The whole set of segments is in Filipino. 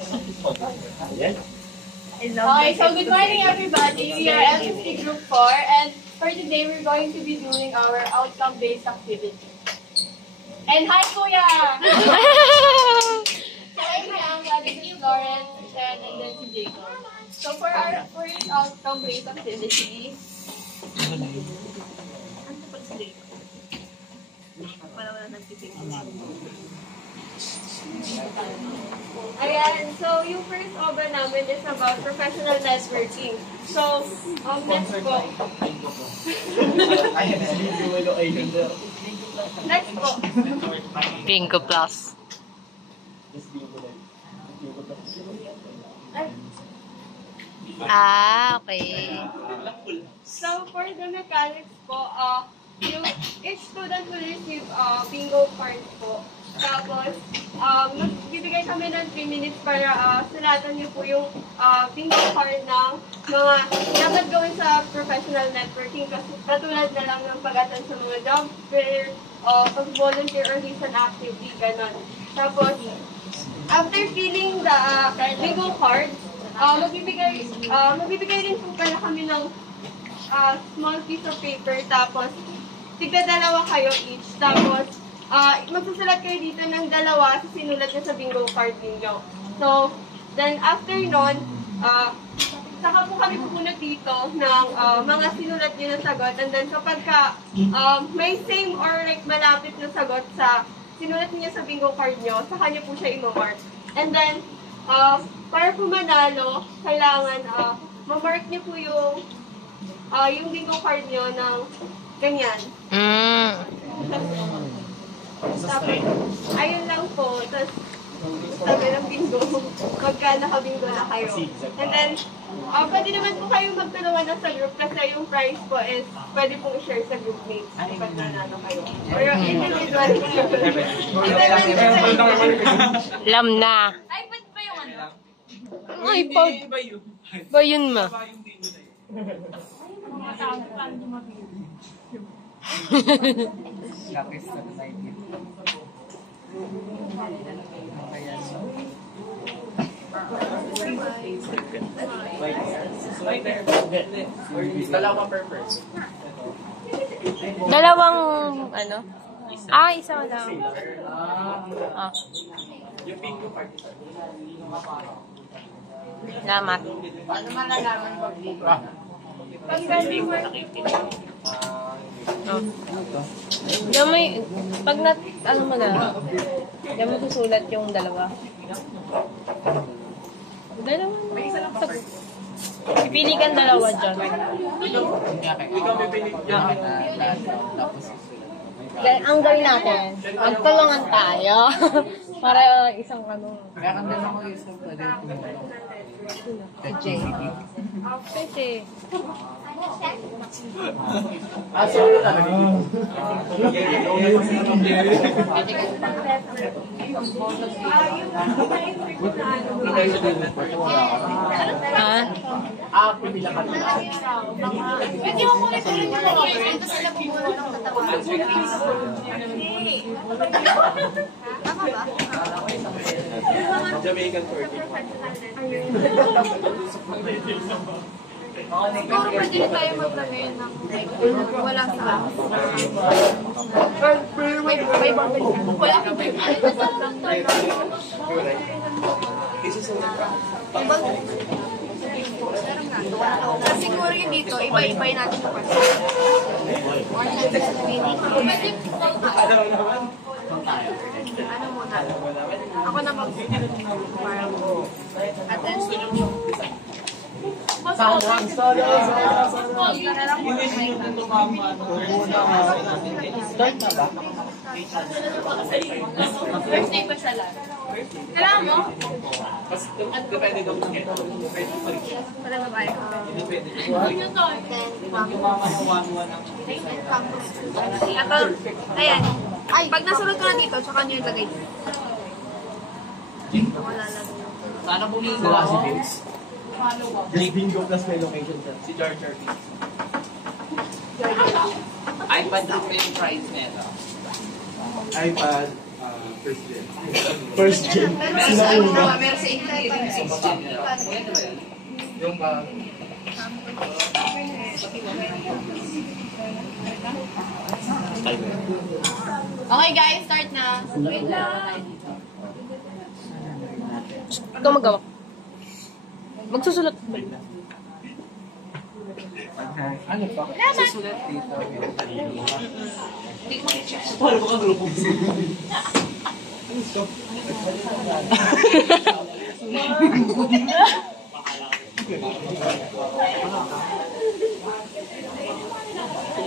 Okay, so good morning everybody. We are LSP Group 4 and for today we're going to be doing our outcome-based activity. And hi Kuya! So I'm this is Lauren, Chen, and then si Jacob. So for our first outcome-based activity, ayan, so yung first OBA namin is about professional networking. So, next po. Next po. Bingo Plus. Okay. So, for the mechanics po, each student will receive bingo card po. Tapos, magbibigay kami ng 3 minutes para sulatan niyo po yung bingo card ng mga dapat gawin sa professional networking kasi katulad na lang ng pag-attend sa mga job fair, pag-volunteer or recent activity, gano'n. Tapos, after filling the bingo card, magbibigay din po pala kami ng small piece of paper, tapos tigda-dalawa kayo each, tapos magsusulat kayo dito ng dalawa sa sinulat nyo sa bingo card ninyo. So, then after nun, saka po kami pupunod dito ng mga sinulat nyo na sagot, and then kapag may same or like malapit na sagot sa sinulat niyo sa bingo card nyo, saka nyo po siya i-mark. And then, para po manalo, kailangan ma-mark nyo po yung bingo card nyo ng ganyan. Tapos, ayun lang po. Tapos, sabi ng bingo, magka nakabingo na kayo. And then, pwede naman po kayong magtulungan na sa group kasi yung prize po is pwede pong i-share sa group mates kapag nanalo kayo. Or yung individual po. Alam na. iPad ba yung ano? iPad. Ba yun ma? Dalawang per person. Dalawang, ano? Isa lang. Yung bingo card. Salamat. Paano malalaman pag bingo? Pag galing mo. Diyan may, pag ano mo na, diyan mo susulat yung dalawa. May isa lang pa per. Pipili kang dalawa dyan. Ikaw may binigyan. Ang gawin natin, magtulungan tayo. Para isang ano. Kaya kami ako isang pwede Pwede. sorry na. Pumila ka nila. Pwede mo muna ito rin yung lagay. Ito sila bumuro ng tatawa. Tama ba? Jamaican turkey. Siguro pwede rin tayo maglagay ng wala sa wala kang Isusunod ka. siguro yun dito, iba-ibay natin ito kasi. Ano naman? Ano muna? Ako na para attention. Start na ba? First day pa siya lang. Kailangan mo? Depende daw kung Para babae ko. Tapos, ayan. Pag nasunod ko na dito, tsaka nyo yung lagay. Wala lang. Sana buminggo si Vince. Just bingo plus may location siya. Si George Ortiz. iPad lang pa yung price nito. iPad, First gen. Sinauna. Meron sa engineering, 6 gen. Yung ba? Okay guys, start na. Wait lang. Ikaw magawa. Magsusulat. Ano pa? Susulat dito. Paano ba ka grupo?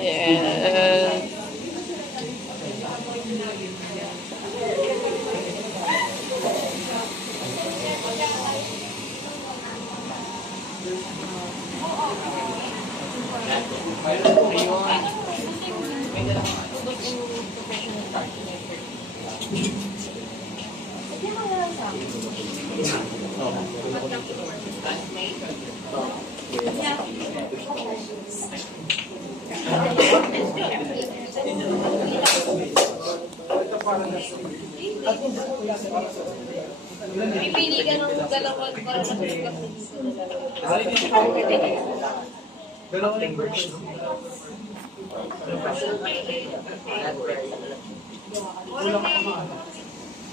Yeah. Pipili ka ng dalawa para masusulat. Dalawang language.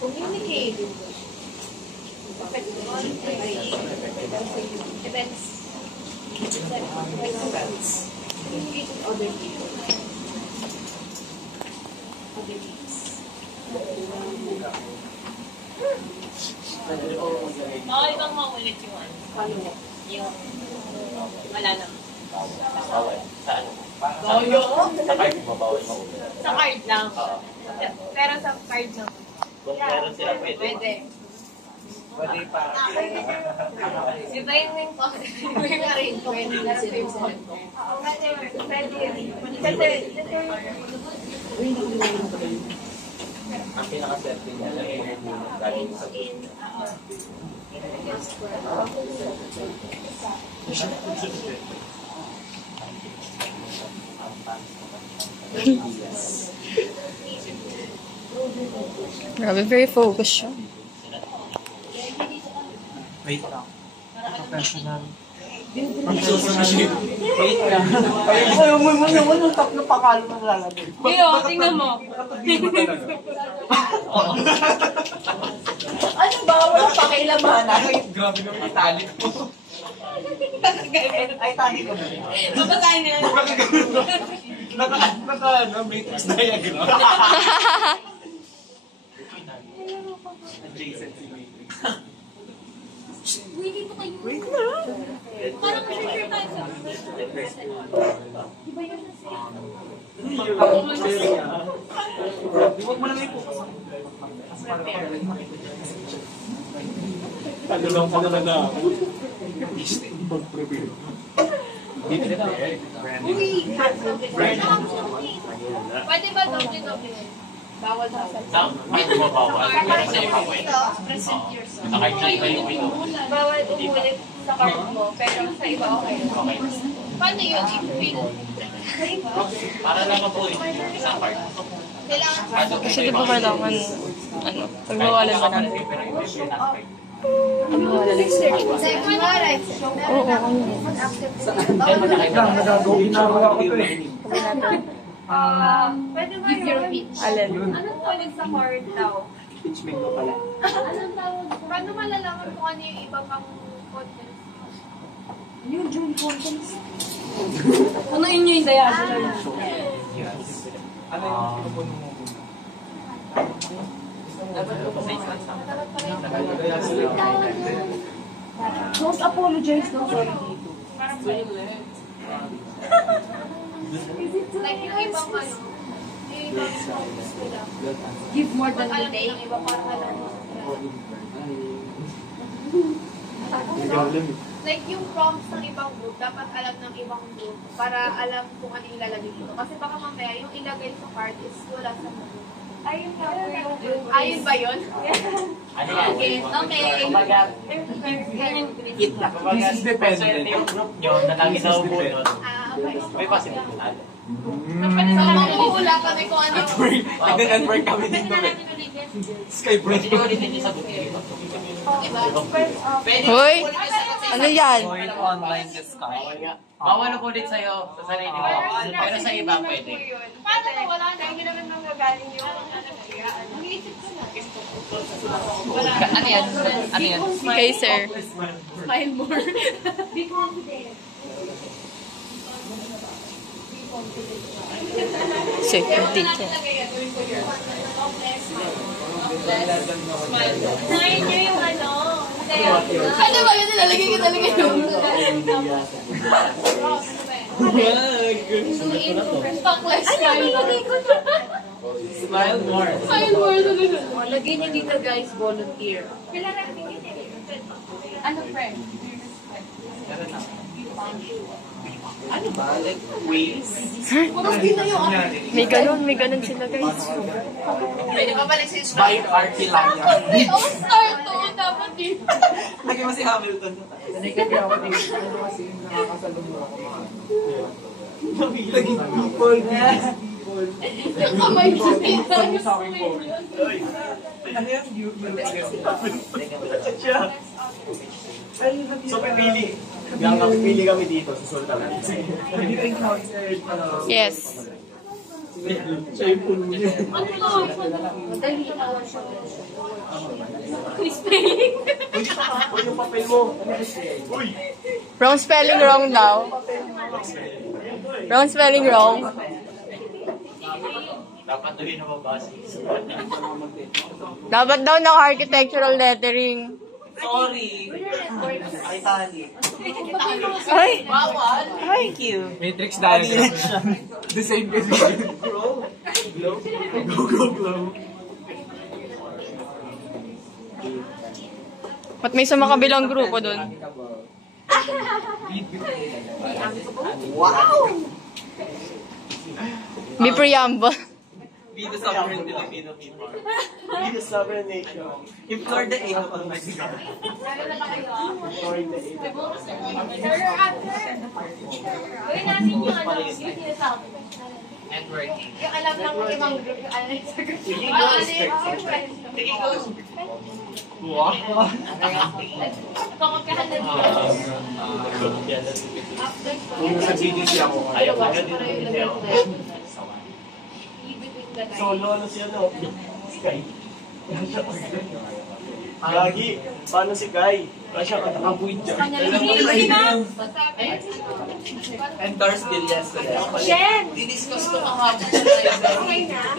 Communicate. Events. Communicate with other people. Other needs. Bawal bang maulit yung ano? Yung wala lang. Bawal. Sa ano? Sa card mo, bawal maulit. Sa card lang. Pero sa card lang. Kung meron sila, pwede. Pwede. Pwede pa. Iba yung arrangement. Pero yung cellphone. Ang pinaka-setting na lang yung mabubunod galing sa Grabe, very focused siya. Wait lang. Professional. Wait lang. Ayaw mo naman yung top na pakalo ng lalagay. Iyo, tingnan mo. Ano ba? Walang pakialaman. Grabe naman yung talik mo. Ay, talik ko ba? Babasahin nila. Matrix diagram. Adjacent si Matrix. Wait na. Parang sure tayo sa Huwag mo lang yung focus. Ano lang pa naman na ako? Mag-prepare. Pwede ba doble-doble? Bawal sa Sa card mo, bawal. Pero sa iba pwede. present yourself. Sa card mo, iba yung window. Bawal umulit sa card mo, pero sa iba okay. Okay. Paano yun? I-fill. Para lang mabuhay yung isang card. Kailangan Kasi di ba kailangan, ano, pagbawalan ka natin. Pero iba yung not-card. Pagbawalan lang. Oo, ano. Ginagawa ko ito eh. Pwede ba yun? Alin? Anong tawag sa card daw? Pitch ko pala. Anong tawag? Paano malalaman kung ano yung iba pang contents? Ano yun yung diagonal? Yes. Ano yung pinupuno mo? Don't apologize, don't sorry. Like yung ibang ano, yung ibang focus ko lang. Give more than Pag you alam take. ng iba, parang alam mo. Like yung prompts ng ibang group, dapat alam ng ibang group para alam kung ano yung ilalagay dito. Kasi baka mamaya yung ilagay sa card is wala sa group. Ayun nga po yung group. Ayun ba yun? Ano lang? Okay. This is dependent. Yung group nyo na lagi na ubunod, Ah, okay. may possibilidad. Mamuhula kami kung ano. Nag-network kami dito. Skybridge. Hindi ko ulitin niyo sa booking. Hoy! Ano yan? Online discount. Bawal ako ulit sa'yo sa sarili mo. Pero sa iba pwede. Paano kung wala na? Hindi naman manggagaling yung mag-iisip ko na. Ano yan? Ano yan? Okay, sir. Smile more. Be confident. Second teacher. Nine niyo yung ano. Ano ba yun? Nilalagay ko talaga yung Stockless smile more. Smile more. Smile more talaga. Lagyan niyo dito guys, volunteer. Ano, friend? Ano ba? Like, ways? May ganun sila guys. Pwede pa balik sa By Artie lang yan. May all-star to. Dapat yun. Lagyan mo si Hamilton. Nagkakabi ako din. Ano kasi yung nakakasalubong ako. Naging people. Yung kamay mo. Sa akin po. Ano yan? So, pili kami dito. Susunod kami. Hindi ko encountered. Yes. Siya yung puno niya. Uy, yung papel mo. Uy! Wrong spelling wrong daw. Wrong spelling wrong. Dapat doon yung nababasa. Dapat daw naka-architectural lettering. Sorry. Italic. Ay! Thank you. Matrix diagram. The same kasi. Glow. Glow. Go, glow. Ba't may sa makabilang grupo dun? Wow! May preamble. Be the sovereign Filipino people. Be the sovereign nation. Implore the aid of Almighty God. Implore the aid of Gawin natin yung ano, yung sinasabi. Networking. Yung alam ng ibang group, yung ano yung sa group. Sige, Ah, go. ano yung friends. Sige, go. Wow! Kakakahan na dito. After Kung nasa GDC ako. Ayaw ko na din ng video. Solo ano siya no? Sky. Lagi, paano si Kai? Kaya siya katakabuin dyan. And Dars did yesterday. Shen! Didiscuss ko kahapon. Okay na?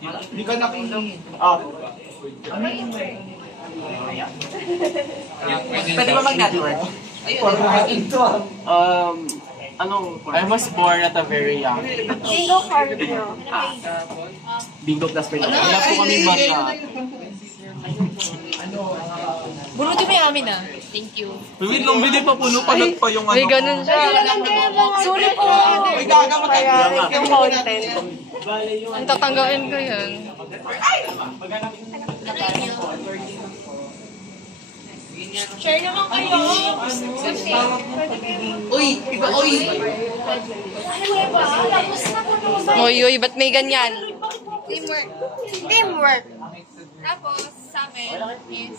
Hindi ka nakinig. Ah. Pwede ba mag-network? I was born at a very young age. Bingo card nyo. Bingo plus Bingo. Wala po kami bata. Bunutin mo yung amin ah. Thank you. Wait lang, bili pa puno palag pa yung May ganun siya. Sulit po. Kaya yung content. Ang tatanggapin ko yun. Share naman kayo. Kasi, Uy! Iba, uy! Uy, ba't may ganyan? teamwork. Teamwork. Tapos, sa amin is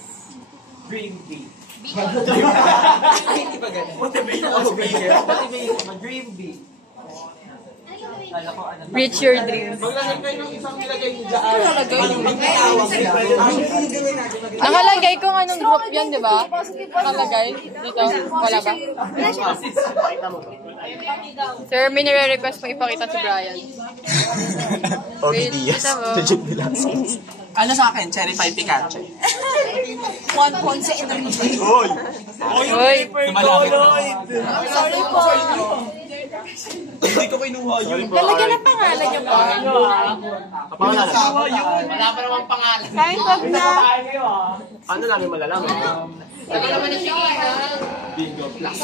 Green tea. Bingo. Motivation ako Motivation. Green tea. Reach your dreams. Maglagay kayo ng isang nilagay niyo dyan. Nakalagay kung anong group yan, di ba? Nakalagay? Dito? Wala ba? Sir, may nire-request mo ipakita si Brian. Wait, kita mo. Ano sa akin? Cherry pie Pikachu. One ponce in the middle. Hoy! Uy! Malapit na. Sorry po. Hindi ko kinuha yun. Lalagyan ng pangalan niyo pa. Pangalan? Wala pa naman pangalan. Kain wag na. Ano namin malalaman? Sabi naman ni Shakira. Bingo plus.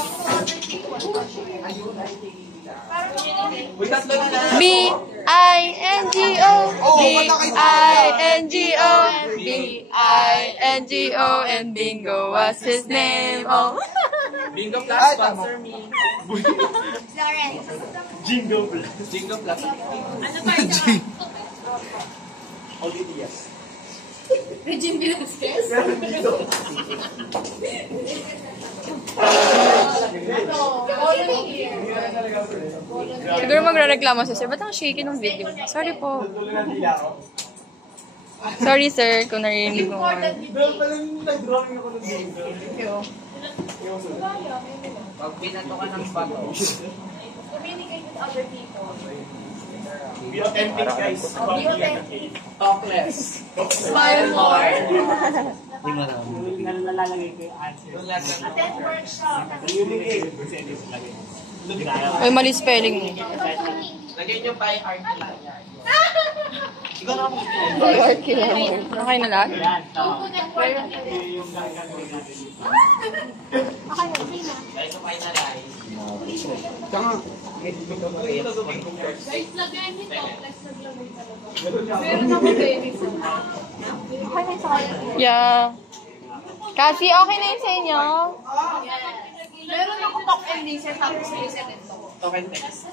Uy, tatlo na lang. B-I-N-G-O B-I-N-G-O B-I-N-G-O and Bingo was his name. Oh. Bingo Plus, sponsor me. Jingo Plus. Jingo Plus. Ano pa ito? Audi Diaz. Regine Velasquez? Siguro magre-reklamo si sir. Ba't ang shaky ng video? Sorry po. Sorry sir, kung narinig mo man. Nag-drawing ako ng bingo. Pag binato ka ng bato. Communicate with other people. Be authentic, guys. Be authentic. Talk less. Smile more. Nalalagay ko yung answer. Attend workshop. Communicate. Ay, mali spelling mo. Lagay nyo pa yung heart lang. Hierarchy lang. Okay na lahat? Yan, tama. Guys, so finalize. Guys, lagay niyo to. Let's naglagay talaga. Meron ako baby. Yeah. Kasi okay na yun sa inyo. Meron ako talk and listen tapos listen ito. Token text.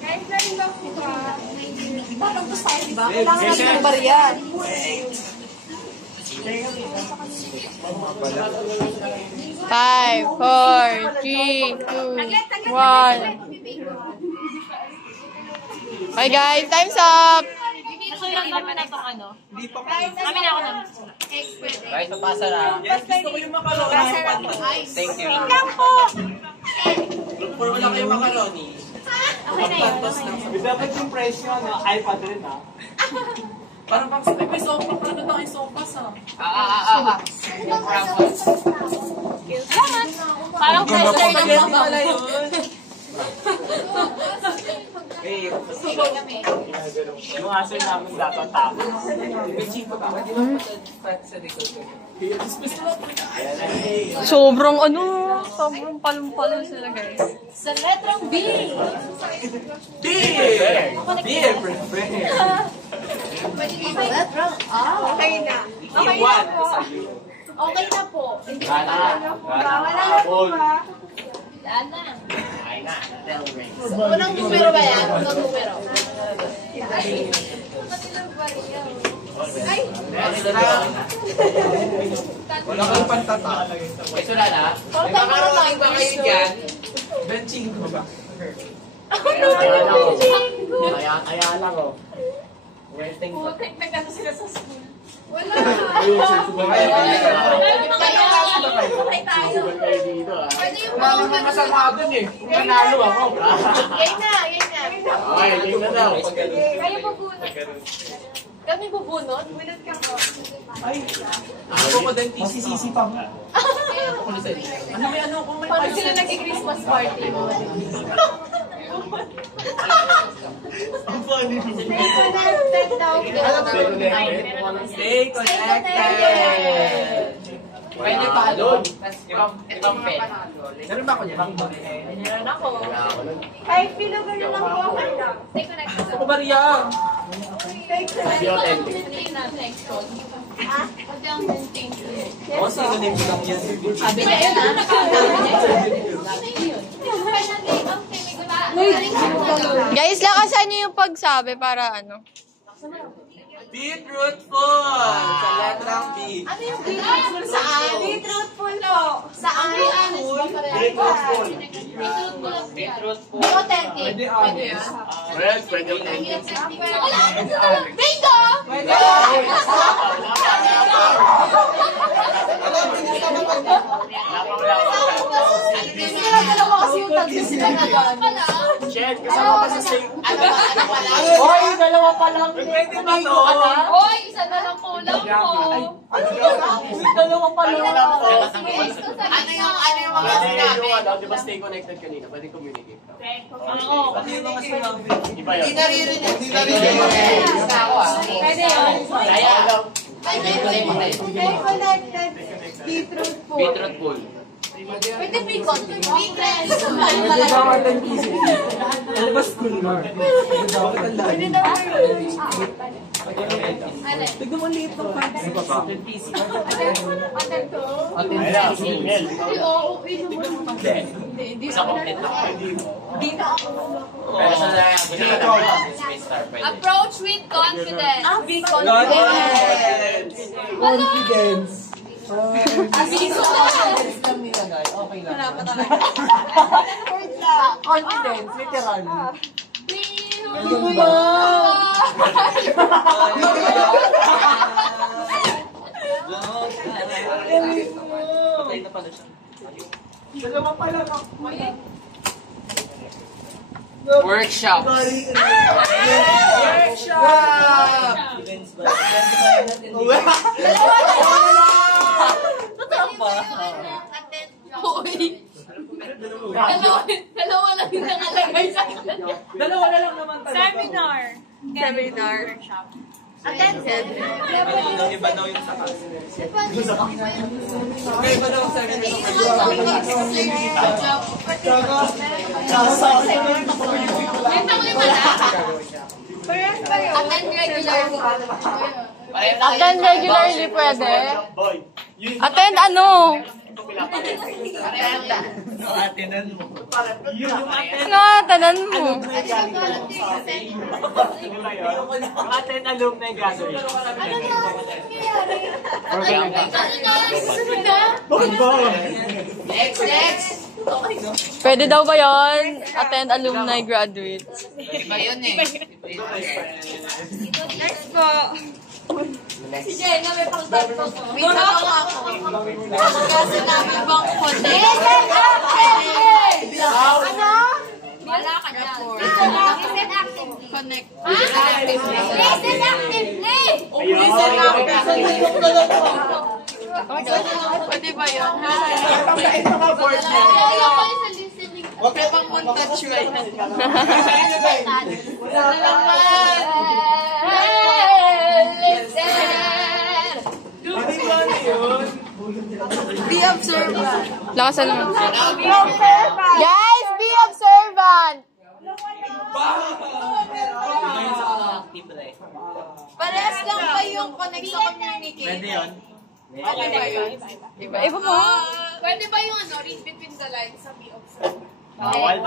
Guys, learning back to ka. Parang gusto tayo, diba? Kailangan natin ng bariyan. 5, 4, 3, 2, 1. Okay guys, time's up! Nasulat naman na itong ano. Kami na ako naman. Guys, napasa na. Yes, gusto ko yung macaroni. Thank you. For wala kayong macaroni. Okay na yun. Dapat yung price nyo, iPad rin ah. Parang pang sabi ko yung sopa. Ano daw yung sopa sa? Parang pressure lang Lang ba? pala yun. Yung answer namin dapat tama. Sobrang sobrang palong-palong sila guys. Sa letrang B. Beer! Beer! Okay na. Okay na po. Okay na po. Wala na po ba? Wala na. Unang numero ba yan? Unang numero. Ay! Wala kang pantata. Guys, wala na. Makakaroon ba kayo dyan? Benching ko ba? Kaya lang oh. Waiting pa. Putik, nag-ano sila sa school. Wala. Patay tayo. Pwede yung Wala naman kasama dun eh. Kung nanalo ako. Yan na, yan na. Okay, game na daw. Kayo bubunot. Kami bubunot? Bunot ka po. Ako ko din TCCC pa mo. Ano may ano kung may Paano sila nag-Christmas party mo? Ang funny. Stay connected daw. Stay connected. Pwede pa doon. Ibang pen. Meron ba ako dyan? Meron ako. Kahit pinugan na lang po, okay lang. Stay connected. Ako Maria. Ano ba ang maintain natin next code? Ha? Pwede ang maintain ko. O, sino name ko lang yan? Sabi na yun, ha? Sabi na yun. Guys, lakasan niyo yung pagsabi para ano. Beetroot full! Sa letrang B. Ano yung beetroot? Saan? Beetroot full po. Saan? Beetroot full. Beetroot full of Beetroot po. Hindi authentic. Pwede honest. Well, pwede yung Bingo! Pwede Dalawa kasi yung tag-test na nagano. Shed, kasama ka sa same. Hoy, dalawa pa lang. Pwede ba to? Hoy, isa na lang kulang ko. Dalawa pa lang. Ano yung mga Pwede yung ano, di ba stay connected kanina? Pwede communicate. Oo. Pati yung mga sinabi. Iba yun. Pwede yun. Kaya lang. Stay connected. Beetroot full. Beetroot pool. Pwede bacon. Weekend. Ano ba school mo? Pwede daw. Tignan mo liit ng pants. Sa complete lang. Pero sa space star pwede. Approach with confidence. Be Confidence! Confidence! Confidence, literal. Patay na pala siya. Dalawa pa lang ako. Workshop. Dalawa lang yung nakalagay sa akin. Dalawa na lang naman talaga. Seminar. Workshop. Attended. Iba daw yung sa kasi. Iba daw sa May panglima na. Attend regularly. Attend regularly pwede. Attend ano? Ano atanan mo? Attend alumni gathering. Next. Pwede daw ba yon? Attend alumni graduates. Iba yun eh. Next po. Si Jenna may pang-tatlo. Wait lang ako. Kasi namin bang konti. Ano? Wala ka na. Listen actively. Connect. Listen actively. Listen actively. Pwede ba yun? Huwag kayo pang montage right. Be observant. Lakasan mo. Guys, be observant! Parehas lang ba yung connect sa communicate? Pwede yun. Pwede ba yun? Iba po. Pwede ba yung ano, read between the lines sa be observant? Bawal.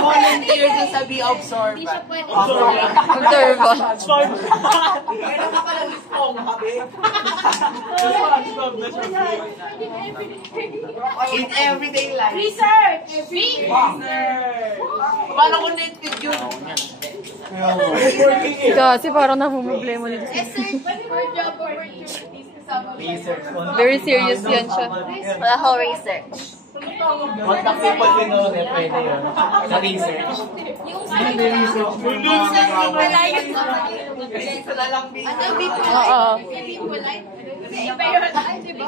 Volunteer din sa Be Observant. Hindi siya pwede. Observant. Meron ka pala listong, habi. In everyday life. Research! Paano connected yun? Kasi parang namumblema nito. Search for job opportunities kasama. Very serious yan siya. Wala ko research. Contact people with no pwede yun. Sa research. Yung research. Ano, be polite? Oo. Be polite? Iba yun. Ay, diba?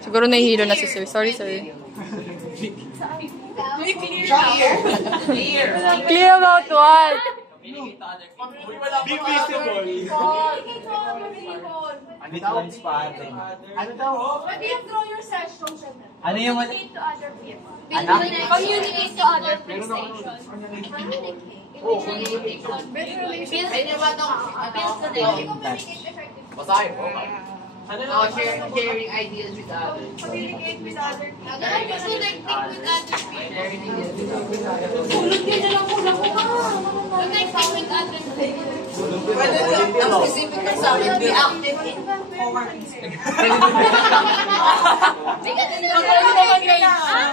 Siguro nahihilo na si sir. Sorry, sir. Clear about what? Be visible. Midlands pa atin. Ano daw? Pwede yung draw your session siya na. Ano yung Communicate to other people. Communicate to other stations. Communicate. Pwede ba itong basahin po? Sharing ideas with others. Communicate with other people. Connecting with other people. Sharing ideas with others. Connecting with other people. Pwede ang specific na sa akin, be active in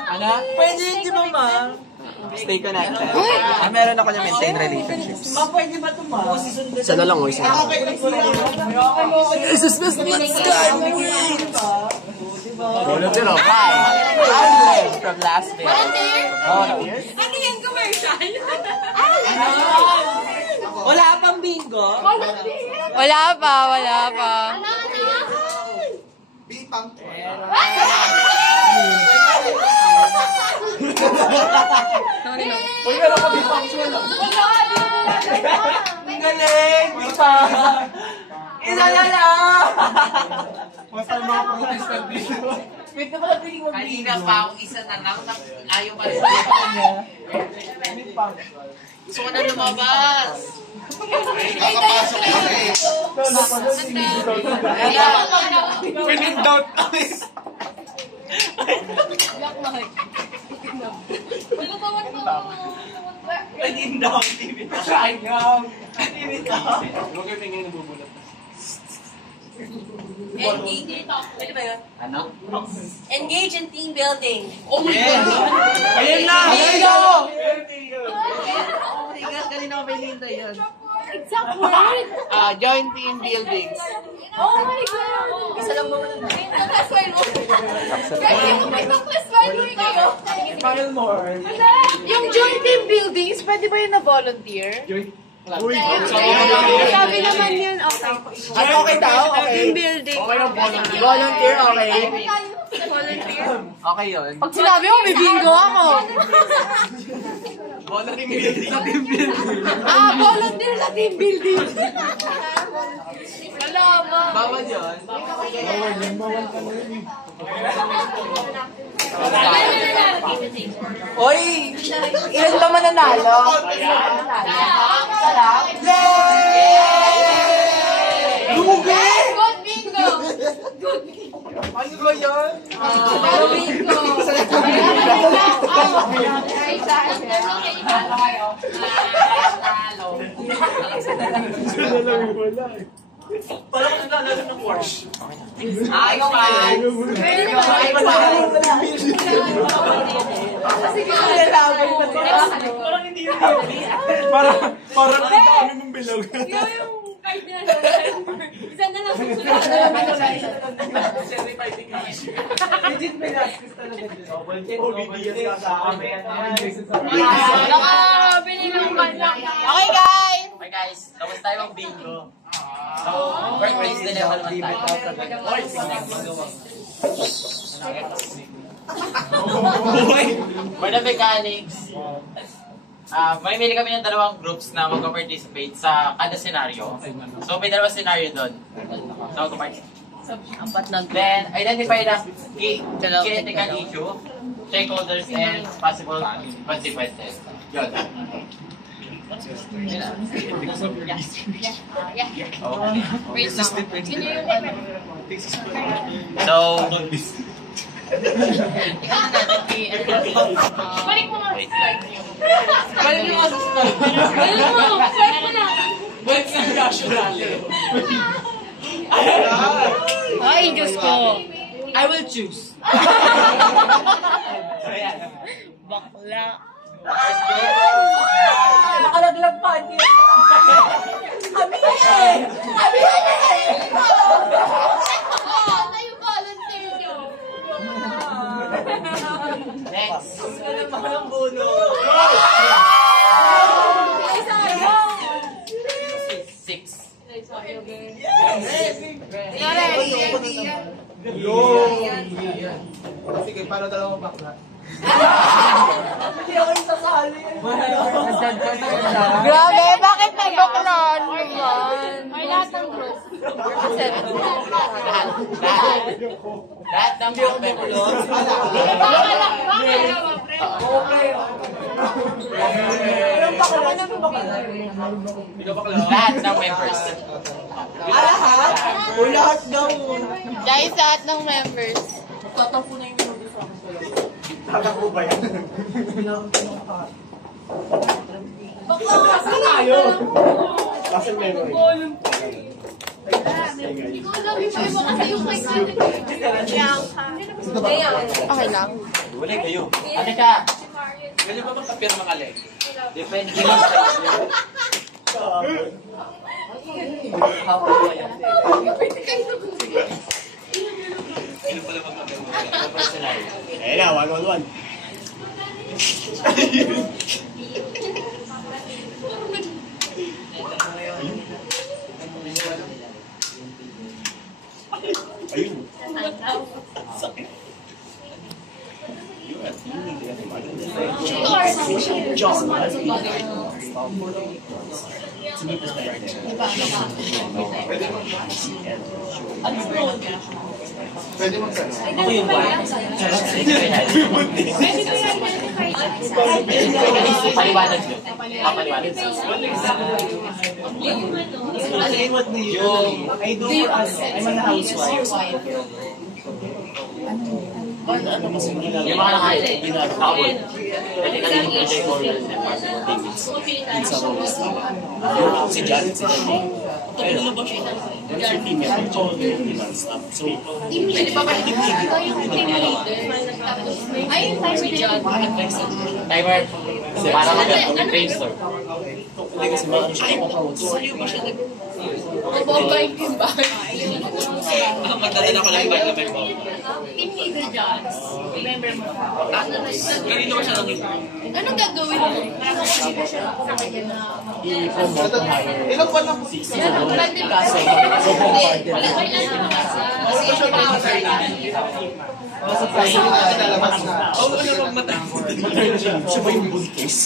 Ano? Pwede, di ba ma? Stay connected. Meron ako na maintain relationships. Pwede ba ito ma? Isa na lang o isa. Jesus, let's Volunteer of Andre from Las Vegas. Ano yung commercial? Wala pang bingo? Wala pa. Uy, meron ka bipunctual. Ang galing! Isa na lang! Para mga protestant dito. Wait na pala pwedeng mag-video. Kanina pa ako isa na lang, ayaw pa rin. Gusto ko na lumabas. Nakapasok kasi. When in doubt, alis. When in doubt, Sayang. Huwag kayo tingin nabubulat. Engage in team building. Oh my God! Ayun na! Ayun na! Oh my God, kanina ko may nintay yan. Exact word. Joint team buildings. Oh my God. Isa lang ba mo lang? Class line mo. Guys, may class line mo kayo. Smile more. Yung joint team buildings, pwede ba yun na volunteer? Uy! Sabi naman yun, okay. Okay daw? Team building. Okay lang, Volunteer, okay? Volunteer. Okay yun. Pag sinabi mo, may bingo ako. Volunteer building. Volunteer sa team building. Wala ba? Bawal yun. Oy! Ilan ba mananalo? Lugi! Good bingo. Ano ba yun? Good bingo. Parang naglalaro ng Porsche. Ayaw pa. Parang hindi yun. Parang ang dami mong bilog. Isa na lang susunod. Legit may last talaga dito. OBDS ka sa amin. Nakabili ng banyak. Okay guys, tapos tayo ang bingo. So, workplace dilemma naman tayo. Oy, for the mechanics, mamimili kami ng dalawang groups na mag-participate sa kada senaryo. So, may dalawang senaryo doon. So, mag-participate. Then, identify the key critical issue, stakeholders, and possible consequences. Yun. So, Balik mo nga. Balik mo. Swipe mo na. Wait na rational. Ay, Diyos ko. I will choose. Bakla. Nakalaglag pa. Tayo volunteer nyo. next. Six. Sige, paano dalawang bakla? Grabe, bakit nabaklaan naman? May lahat ng group. Lahat ng members. Lahat ng members. Lahat? O lahat daw? Guys, lahat ng members. Tatampo na yung minuto sa akin sa'yo. Tatakbo ba yan? Tayo! Muscle memory. Hindi ko alam yung iba kasi yung mic natin. Okay lang. Wala kayo. Ano ka? Ganyan ba magkapirma ka, Leg? Depende lang sa iyo. Ano pala magkapirma ka? Ayun na, 1-1-1. Ayun. Pwede magtanong. Paliwanag yun. Papaliwanag. I do for us. I'm a housewife. Yung mga nakakabot. Pwede ka rin i-enjoy ko yun. Si Janet si Janet. Pero si female, so, Pwede pa ba yung team leader? Ay, yung timer job. Timer. Para mag-brainstorm. hindi kasi maano siya kapag Sa'yo ba siya mag-bombayin din ba? Magdadala ko lang ba na may bomba? Team leader jobs. Remember mo? Kanino ba siya nang Anong gagawin mo? Para makasita siya sa kanya na... i-promote na higher. Ilan pa na po? Kaso, Hindi. Wala ko lang yung makasa. Kasi siya pa yung Kasi lalabas na. Oo, ano bang mata? siya ba yung buntis?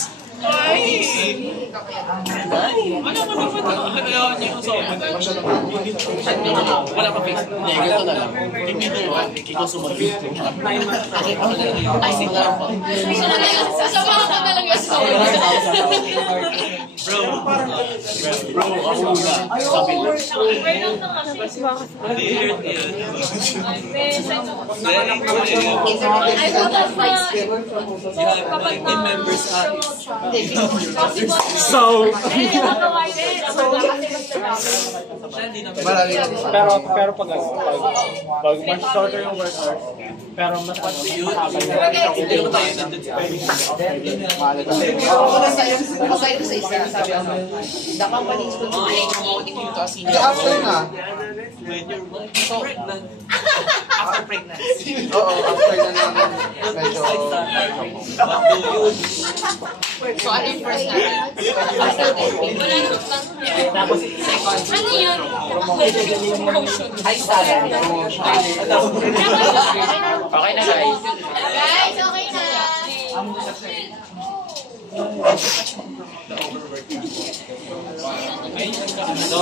Ay! Ano ayaw niya yung sobrang. Wala pa face. Hindi, ganito na lang. Hindi na yun, ikaw sumagot. Sasama ko na lang yung soul. Bro, ako muna. Sabi na. I would have Kapag team members So, Pero pag mas shorter yung work hours, pero mas mahaba hindi ko tayo nandun sa Aside sa isa, sabi ako, the company is promoting you to a senior. after na. after pregnancy. Oo, after na naman. Medyo... So, ano yung first natin? After that, Wala nang plan. tapos second, Ano yun? high salary. Okay na guys. Guys, okay na. So,